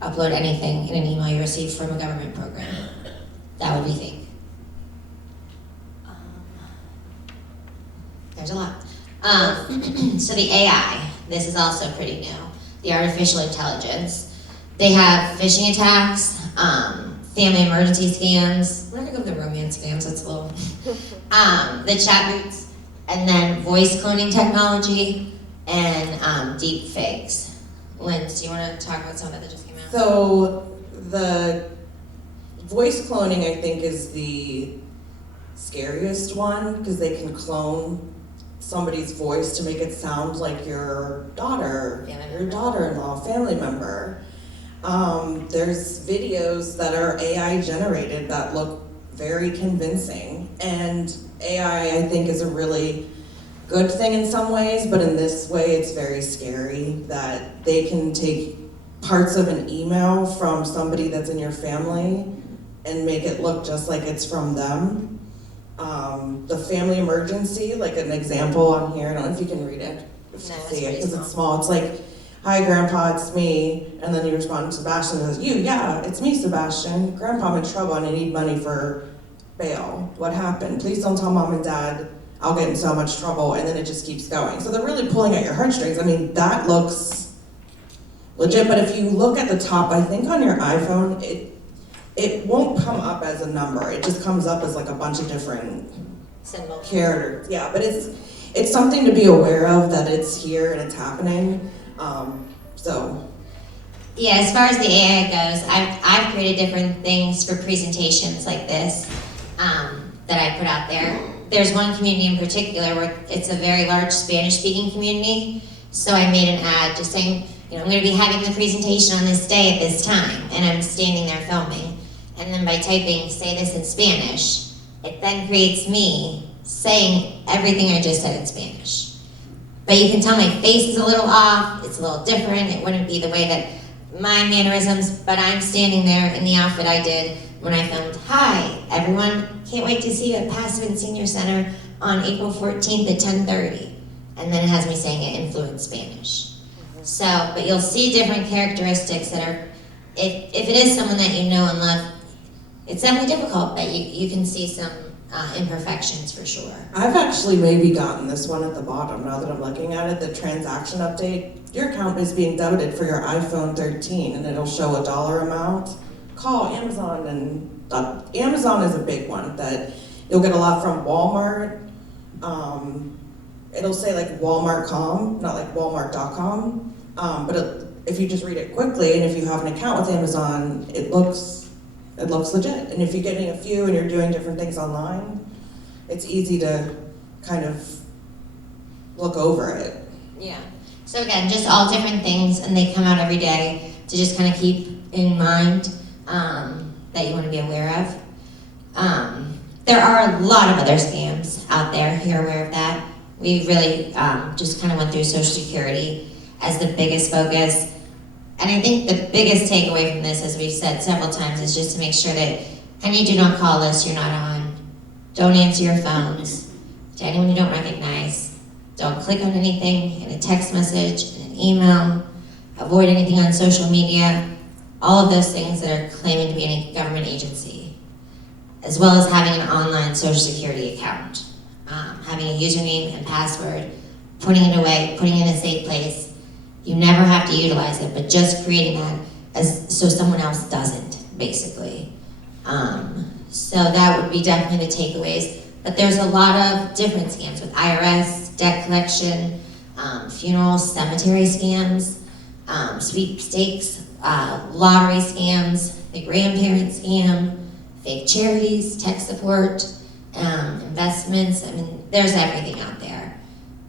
upload anything in an email you receive from a government program. That would be fake. There's a lot. So the AI, this is also pretty new. The artificial intelligence. They have phishing attacks, family emergency scams. We're gonna go with the romance scams, that's a little. The chat boots, and then voice cloning technology, and deep fakes. Linz, do you wanna talk about some of that just came out? so the voice cloning I think is the scariest one, because they can clone somebody's voice to make it sound like your daughter, your daughter-in-law, family member. There's videos that are AI generated that look very convincing, and AI I think is a really good thing in some ways, but in this way it's very scary that they can take parts of an email from somebody that's in your family and make it look just like it's from them. The family emergency, like an example on here, I don't know if you can read it, see it, because it's small. It's like, hi Grandpa, it's me, and then you respond, Sebastian says, yeah, it's me, Sebastian. Grandpa, I'm in trouble and I need money for bail. What happened? Please don't tell Mom and Dad I'll get in so much trouble, and then it just keeps going. So they're really pulling at your heartstrings. I mean, that looks legit, but if you look at the top, I think on your iPhone, it won't come up as a number. It just comes up as like a bunch of different Symbols. characters. Yeah, but it's something to be aware of, that it's here and it's happening. So. Yeah, as far as the AI goes, I've created different things for presentations like this that I put out there. There's one community in particular where it's a very large Spanish-speaking community, so I made an ad just saying, I'm going to be having the presentation on this day at this time, and I'm standing there filming. And then by typing, say this in Spanish, it then creates me saying everything I just said in Spanish. But you can tell my face is a little off, it's a little different, it wouldn't be the way that my mannerisms, but I'm standing there in the outfit I did when I filmed, "Hi, everyone, can't wait to see you at Passive and Senior Center on April 14th at 10:30. And then it has me saying it in fluent Spanish. So, but you'll see different characteristics that are, if it is someone that you know and love, it's definitely difficult, but you can see some imperfections for sure. I've actually maybe gotten this one at the bottom now that I'm looking at it, the transaction update. Your account is being debited for your iPhone 13, and it'll show a dollar amount. Call Amazon, and Amazon is a big one that you'll get a lot from. Walmart. It'll say like Walmart.com, not like Walmart.com. But if you just read it quickly, and if you have an account with Amazon, it looks legit. And if you're getting a few and you're doing different things online, it's easy to kind of look over it. Yeah. So again, just all different things, and they come out every day to just kind of keep in mind that you want to be aware of. There are a lot of other scams out there. You're aware of that. We really just kind of went through Social Security as the biggest focus. And I think the biggest takeaway from this, as we've said several times, is just to make sure that any do not call list you're not on. Don't answer your phones to anyone you don't recognize. Don't click on anything in a text message, in an email. Avoid anything on social media. All of those things that are claiming to be any government agency. As well as having an online Social Security account. Having a username and password, putting it away, putting it in a safe place. You never have to utilize it, but just creating that so someone else doesn't, basically. So that would be definitely the takeaways. But there's a lot of different scams with IRS, debt collection, funeral, cemetery scams, sweepstakes, lottery scams, the grandparent scam, fake charities, tech support, investments. I mean, there's everything out there.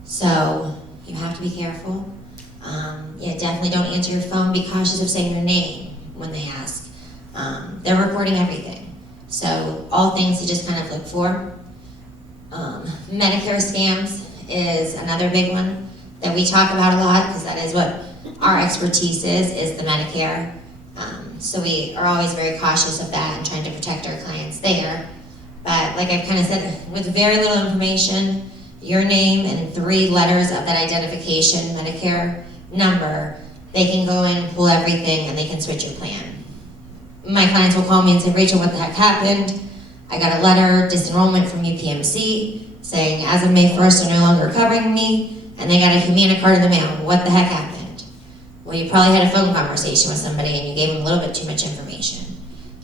So you have to be careful. Definitely don't answer your phone. Be cautious of saying your name when they ask. They're recording everything. So all things to just kind of look for. Medicare scams is another big one that we talk about a lot because that is what our expertise is the Medicare. So we are always very cautious of that and trying to protect our clients there. But like I've kind of said, with very little information, your name and 3 letters of that identification Medicare number, they can go in, pull everything, and they can switch your plan. My clients will call me and say, "Rachel, what the heck happened? I got a letter, disenrollment from UPMC, saying as of May 1st, they're no longer covering me, and they got a Humana card in the mail. What the heck happened?" Well, you probably had a phone conversation with somebody and you gave them a little bit too much information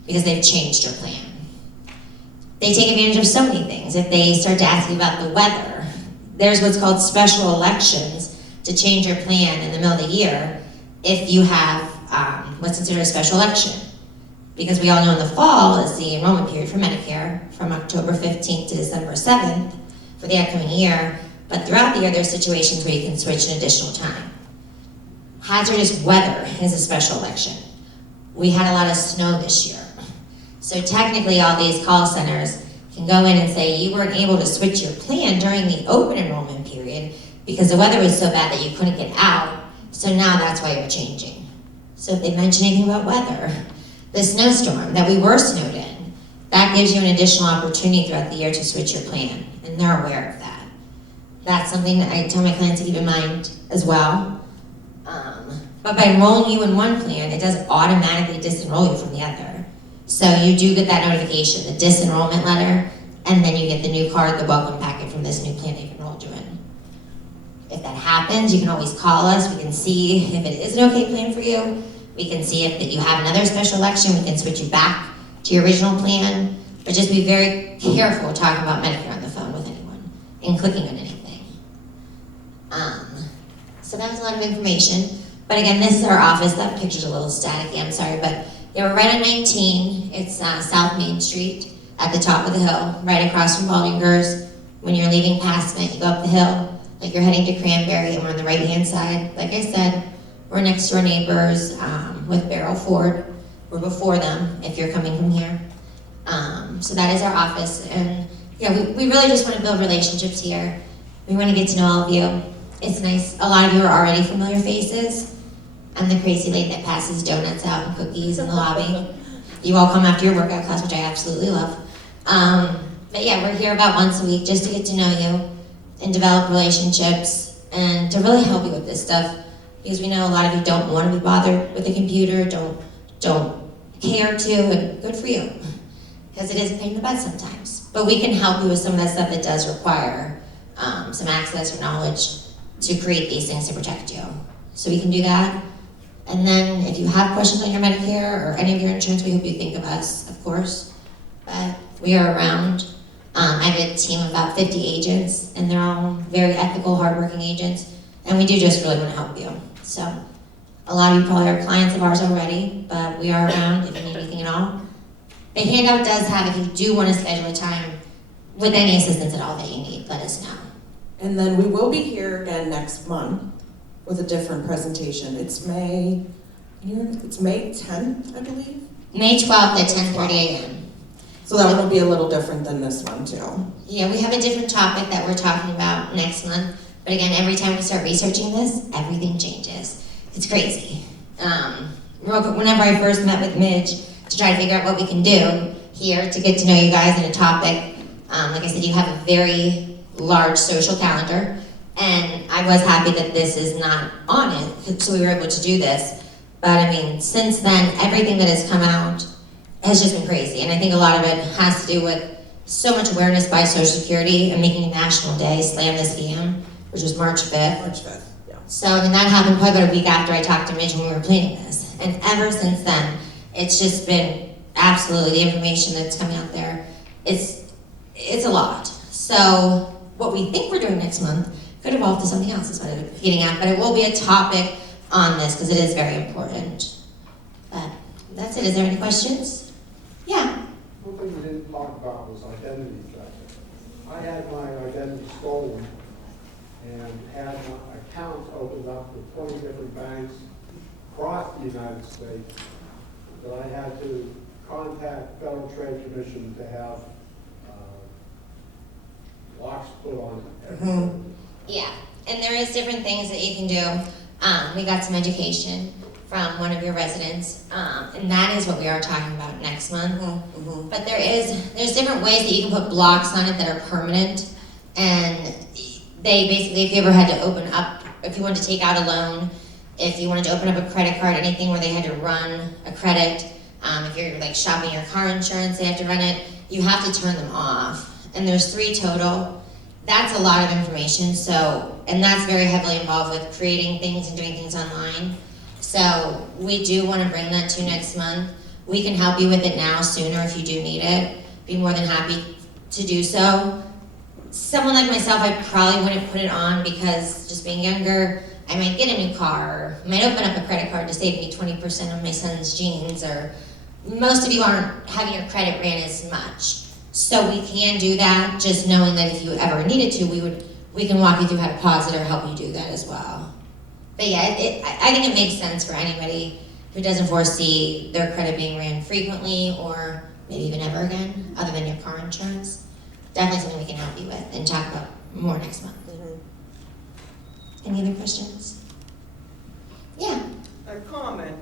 because they've changed your plan. They take advantage of so many things. If they start to ask you about the weather, there's what's called special elections to change your plan in the middle of the year if you have what's considered a special election. Because we all know in the fall is the enrollment period for Medicare from October 15th to December 7th for the upcoming year. But throughout the year, there's situations where you can switch an additional time. Hazardous weather is a special election. We had a lot of snow this year. So technically all these call centers can go in and say you weren't able to switch your plan during the open enrollment period because the weather was so bad that you couldn't get out, so now that's why you're changing. So if they mention anything about weather, the snowstorm that we were snowed in, that gives you an additional opportunity throughout the year to switch your plan, and they're aware of that. That's something that I tell my clients to keep in mind as well. But by enrolling you in one plan, it doesn't automatically disenroll you from the other. So you do get that notification, the disenrollment letter, and then you get the new card, the welcome packet from this new plan. happens, you can always call us. We can see if it is an okay plan for you. We can see if that you have another special election. We can switch you back to your original plan. But just be very careful talking about Medicare on the phone with anyone and clicking on anything. So that was a lot of information. But again, this is our office. That picture's a little staticky, I'm sorry. But yeah, we're right on 19. It's South Main Street at the top of the hill, right across from Baldinger's. When you're leaving past it, you go up the hill, like you're heading to Cranberry, and we're on the right-hand side. Like I said, we're next door neighbors with Barrel Ford. We're before them if you're coming from here. So that is our office. And yeah, we really just want to build relationships here. We want to get to know all of you. It's nice. A lot of you are already familiar faces. I'm the crazy lady that passes donuts out and cookies in the lobby. You all come after your workout class, which I absolutely love. But yeah, we're here about once a week just to get to know you and develop relationships and to really help you with this stuff, because we know a lot of you don't want to be bothered with a computer, don't care to, and good for you, because it is a pain in the butt sometimes. But we can help you with some of that stuff that does require some access or knowledge to create these things to protect you. So we can do that. And then if you have questions on your Medicare or any of your insurance, we hope you think of us, of course. But we are around. I have a team of about 50 agents, and they're all very ethical, hardworking agents, and we do just really want to help you. So a lot of you probably are clients of ours already, but we are around if you need anything at all. The handout does have, if you do want to schedule a time with any assistance at all that you need, let us know. And then we will be here again next month with a different presentation. It's May 10th, I believe. May 12th at 10:30 a.m. So that one will be a little different than this one too. Yeah, we have a different topic that we're talking about next month. But again, every time we start researching this, everything changes. It's crazy. Real quick, whenever I first met with Midge to try to figure out what we can do here to get to know you guys in a topic, like I said, you have a very large social calendar, and I was happy that this is not on it, so we were able to do this. But I mean, since then, everything that has come out has just been crazy, and I think a lot of it has to do with so much awareness by Social Security and making a national day, Slam the Scam, which was March 5th. March 5th, yeah. So, I mean, that happened probably about a week after I talked to Midge when we were planning this. And ever since then, it's just been absolutely the information that's coming out there. It's a lot. So, what we think we're doing next month could evolve to something else, is what I'm getting at. But it will be a topic on this because it is very important. But that's it. Is there any questions? Yeah. One thing we didn't talk about was identity theft. I had my identity stolen and had my account opened up with 20 different banks across the United States that I had to contact Federal Trade Commission to have locks put on everything. Yeah, and there is different things that you can do. We got some education from one of your residents, and that is what we are talking about next month. But there's different ways that you can put blocks on it that are permanent, and they basically, if you ever had to open up, if you wanted to take out a loan, if you wanted to open up a credit card, anything where they had to run a credit, if you're like shopping your car insurance, they have to run it, you have to turn them off. And there's 3 total. That's a lot of information, so, and that's very heavily involved with creating things and doing things online. So we do want to bring that to you next month. We can help you with it now, sooner, if you do need it. Be more than happy to do so. Someone like myself, I probably wouldn't put it on because just being younger, I might get a new car, I might open up a credit card to save me 20% on my son's jeans, or most of you aren't having your credit ran as much. So we can do that, just knowing that if you ever needed to, we can walk you through how to pause it or help you do that as well. But yeah, I think it makes sense for anybody who doesn't foresee their credit being ran frequently or maybe even ever again, other than your car insurance. Definitely something we can help you with and talk about more next month. Any other questions? Yeah. A comment.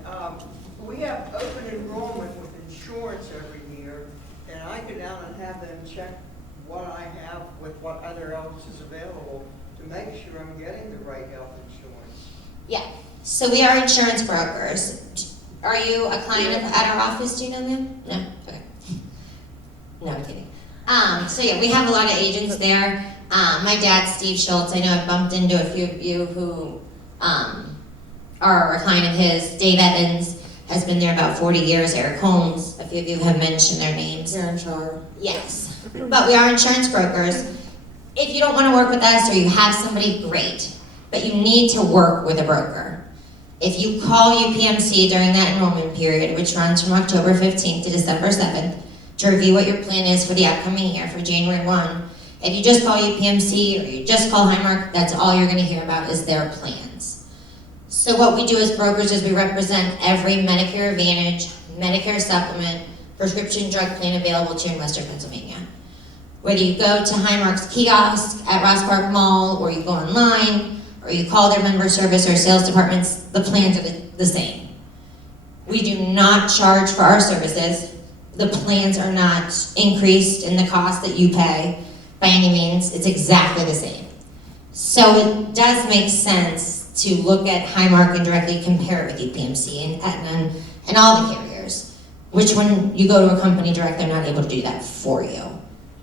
We have open enrollment with insurance every year, and I go down and have them check what I have with what other else is available to make sure I'm getting the right health insurance. Yeah. So we are insurance brokers. Are you a client at our office? Do you know them? No? Okay. No, I'm kidding. So yeah, we have a lot of agents there. My dad, Steve Schultz, I know I've bumped into a few of you who are a client of his. Dave Evans has been there about 40 years. Eric Holmes, a few of you have mentioned their names. Karen Char. Yes, but we are insurance brokers. If you don't want to work with us or you have somebody, great, but you need to work with a broker. If you call UPMC during that enrollment period, which runs from October 15th to December 7th, to review what your plan is for the upcoming year, for January 1, if you just call UPMC or you just call Highmark, that's all you're going to hear about is their plans. So what we do as brokers is we represent every Medicare Advantage, Medicare Supplement, prescription drug plan available to you in Western Pennsylvania. Whether you go to Highmark's kiosk at Ross Park Mall, or you go online, or you call their member service or sales departments, the plans are the same. We do not charge for our services. The plans are not increased in the cost that you pay by any means. It's exactly the same. So it does make sense to look at Highmark and directly compare it with UPMC and Aetna and all the carriers, which when you go to a company direct, they're not able to do that for you.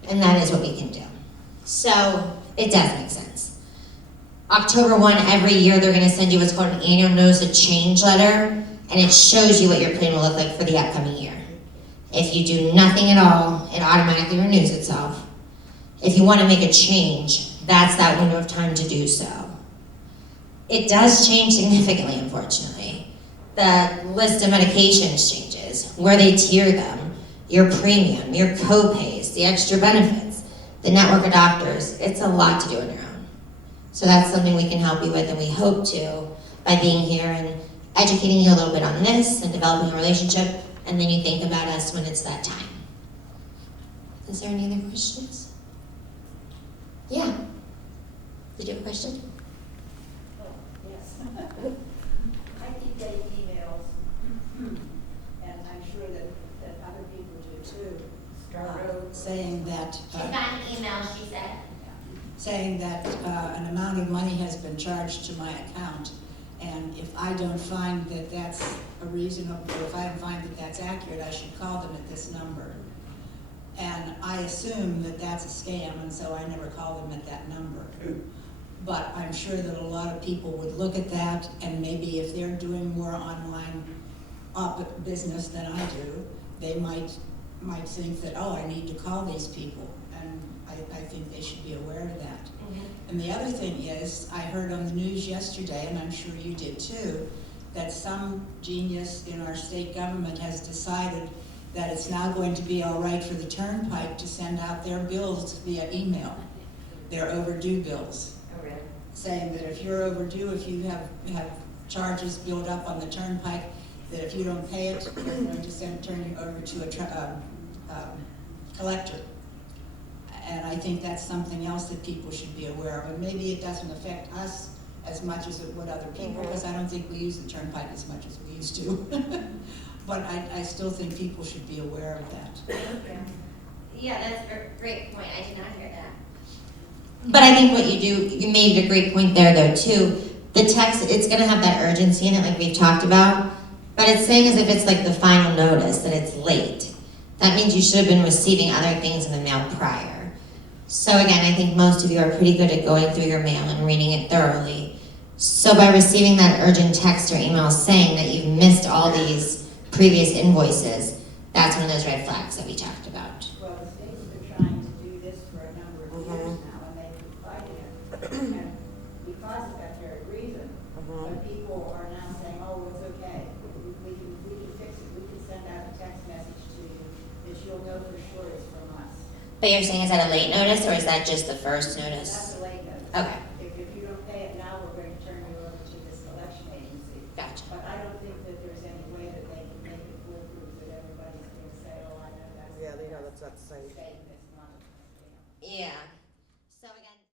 And that is what we can do. So it does make sense. October 1, every year they're going to send you what's called an annual notice of change letter, and it shows you what your plan will look like for the upcoming year. If you do nothing at all, it automatically renews itself. If you want to make a change, that's that window of time to do so. It does change significantly, unfortunately. The list of medications changes, where they tier them, your premium, your co-pays, the extra benefits, the network of doctors. It's a lot to do on your own. So that's something we can help you with, and we hope to by being here and educating you a little bit on this and developing a relationship, and then you think about us when it's that time. Is there any other questions? Yeah. Did you have a question? Yes. I keep getting emails, and I'm sure that other people do too, saying that. She got an email, she said. Saying that an amount of money has been charged to my account, and if I don't find that that's a reasonable, or if I don't find that that's accurate, I should call them at this number. And I assume that that's a scam, and so I never call them at that number. But I'm sure that a lot of people would look at that, and maybe if they're doing more online business than I do, they might think that, oh, I need to call these people, and I think they should be aware of that. Mm-hmm. And the other thing is, I heard on the news yesterday, and I'm sure you did too, that some genius in our state government has decided that it's now going to be all right for the Turnpike to send out their bills via email, their overdue bills. Oh, really? Saying that if you're overdue, if you have charges built up on the Turnpike, that if you don't pay it, they're going to turn you over to a collector. And I think that's something else that people should be aware of. And maybe it doesn't affect us as much as it would other people, because I don't think we use the Turnpike as much as we used to. But I still think people should be aware of that. Yeah, that's a great point. I did not hear that. But I think what you do, you made a great point there though too. The text, it's gonna have that urgency in it like we've talked about, but it's saying as if it's like the final notice that it's late. That means you should have been receiving other things in the mail prior. So again, I think most of you are pretty good at going through your mail and reading it thoroughly. So by receiving that urgent text or email saying that you've missed all these previous invoices, that's one of those red flags that we talked about. Well, the state's been trying to do this for a number of years now, and they've been fighting it. And because of that very reason, but people are now saying, oh, it's okay. We can fix it. We can send out a text message to you that you'll know for sure it's from us. But you're saying, is that a late notice or is that just the first notice? That's a late notice. Okay. If you don't pay it now, we're going to turn you over to this collection agency. Gotcha. But I don't think that there's any way that they can make it foolproof that everybody's going to say, oh, I know that's. Yeah, they know that's not the same. It's not a scam. Yeah.